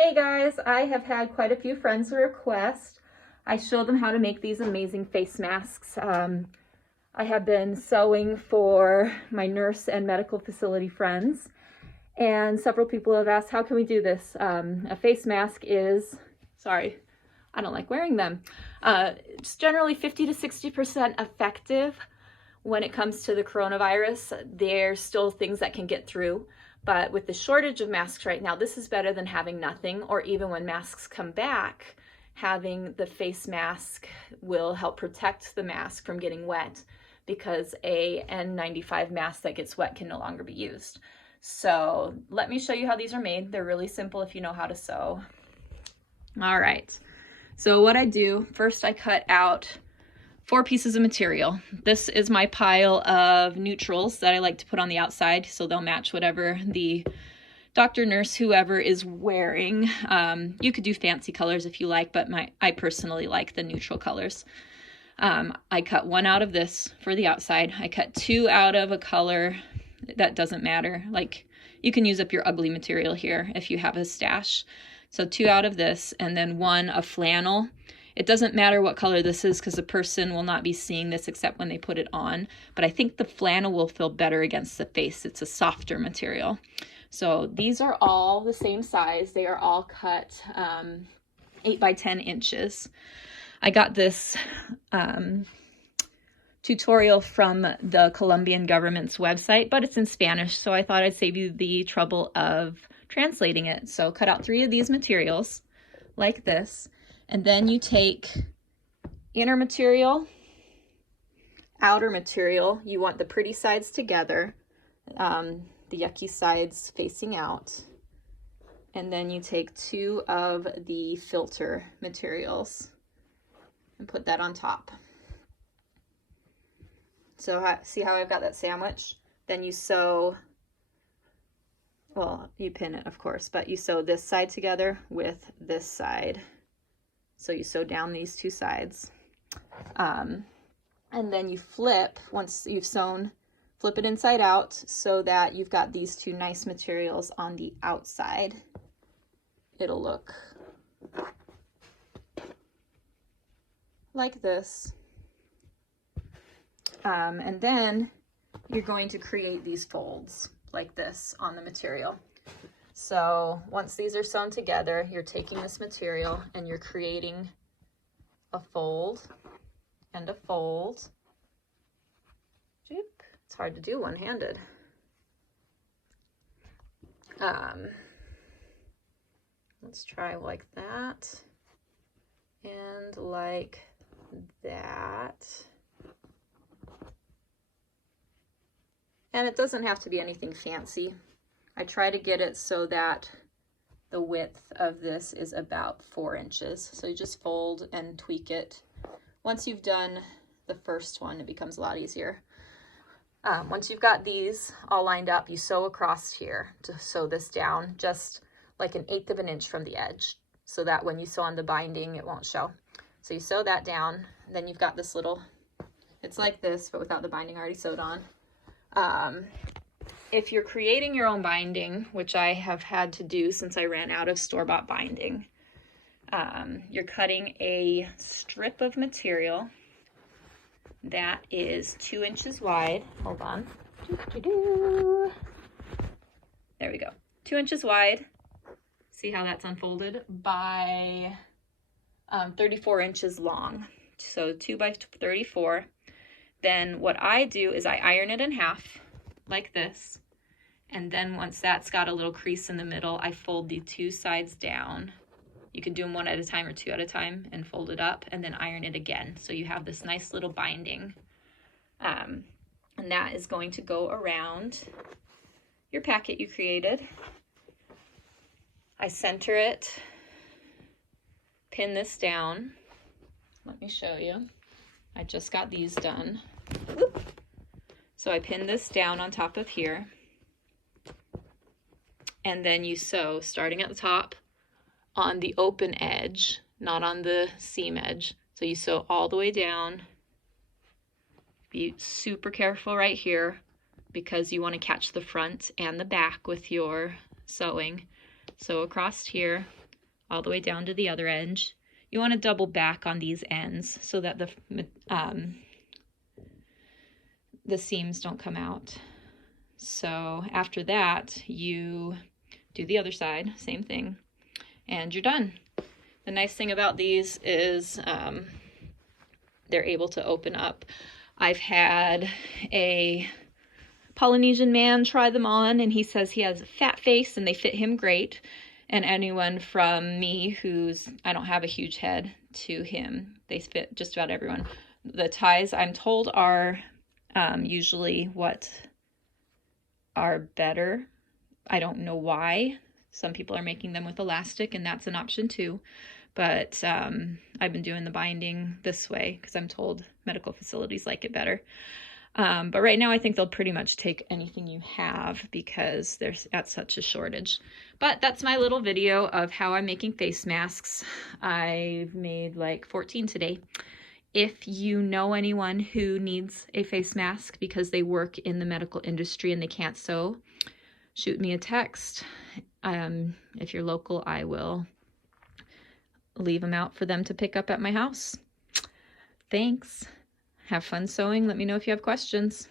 Hey guys, I have had quite a few friends request I show them how to make these amazing face masks. I have been sewing for my nurse and medical facility friends, and several people have asked, how can we do this? A face mask is, sorry, I don't like wearing them. It's generally 50 to 60% effective when it comes to the coronavirus. There's still things that can get through. But with the shortage of masks right now, this is better than having nothing, or even when masks come back, having the face mask will help protect the mask from getting wet, because a N95 mask that gets wet can no longer be used. So let me show you how these are made. They're really simple if you know how to sew. All right, so what I do, first I cut out 4 pieces of material. This is my pile of neutrals that I like to put on the outside so they'll match whatever the doctor, nurse, whoever is wearing. You could do fancy colors if you like, but I personally like the neutral colors. I cut 1 out of this for the outside. I cut 2 out of a color that doesn't matter. Like, you can use up your ugly material here if you have a stash. So 2 out of this, and then 1 of flannel. It doesn't matter what color this is because the person will not be seeing this except when they put it on. But I think the flannel will feel better against the face. It's a softer material. So these are all the same size. They are all cut 8 by 10 inches. I got this tutorial from the Colombian government's website, but it's in Spanish, so I thought I'd save you the trouble of translating it. So cut out 3 of these materials like this. And then you take inner material, outer material. You want the pretty sides together, the yucky sides facing out. And then you take 2 of the filter materials and put that on top. So see how I've got that sandwich? Then you sew, well, you pin it, of course, but you sew this side together with this side. So you sew down these 2 sides, and then you flip, once you've sewn, flip it inside out so that you've got these 2 nice materials on the outside. It'll look like this. And then you're going to create these folds like this on the material. So once these are sewn together, you're taking this material and you're creating a fold and a fold. It's hard to do one-handed. Let's try like that and like that. And it doesn't have to be anything fancy. I try to get it so that the width of this is about 4 inches. So you just fold and tweak it. Once you've done the first one, it becomes a lot easier. Once you've got these all lined up, you sew across here to sew this down just like 1/8 of an inch from the edge, so that when you sew on the binding, it won't show. So you sew that down, and then you've got this little, it's like this, but without the binding already sewed on. If you're creating your own binding, which I have had to do since I ran out of store-bought binding, you're cutting a strip of material that is 2 inches wide. Hold on. There we go. 2 inches wide. See how that's unfolded? By 34 inches long. So 2 by 34. Then what I do is I iron it in half like this, and then once that's got a little crease in the middle, I fold the 2 sides down. You can do them 1 at a time or 2 at a time and fold it up, and then iron it again, so you have this nice little binding. And that is going to go around your packet you created. I center it, pin this down. Let me show you. I just got these done. Whoop. So I pin this down on top of here, and then you sew starting at the top on the open edge, not on the seam edge. So you sew all the way down. Be super careful right here because you want to catch the front and the back with your sewing. So across here, all the way down to the other edge. You want to double back on these ends so that the seams don't come out. So after that, you do the other side, same thing, and you're done. The nice thing about these is they're able to open up. I've had a Polynesian man try them on, and he says he has a fat face and they fit him great. And anyone from me I don't have a huge head, to him, they fit just about everyone. The ties, I'm told, are usually what are better. I don't know why. Some people are making them with elastic, and that's an option too. But I've been doing the binding this way because I'm told medical facilities like it better. But right now I think they'll pretty much take anything you have because there's at such a shortage. But that's my little video of how I'm making face masks. I've made like 14 today. If you know anyone who needs a face mask because they work in the medical industry and they can't sew, shoot me a text. If you're local, I will leave them out for them to pick up at my house. Thanks. Have fun sewing. Let me know if you have questions.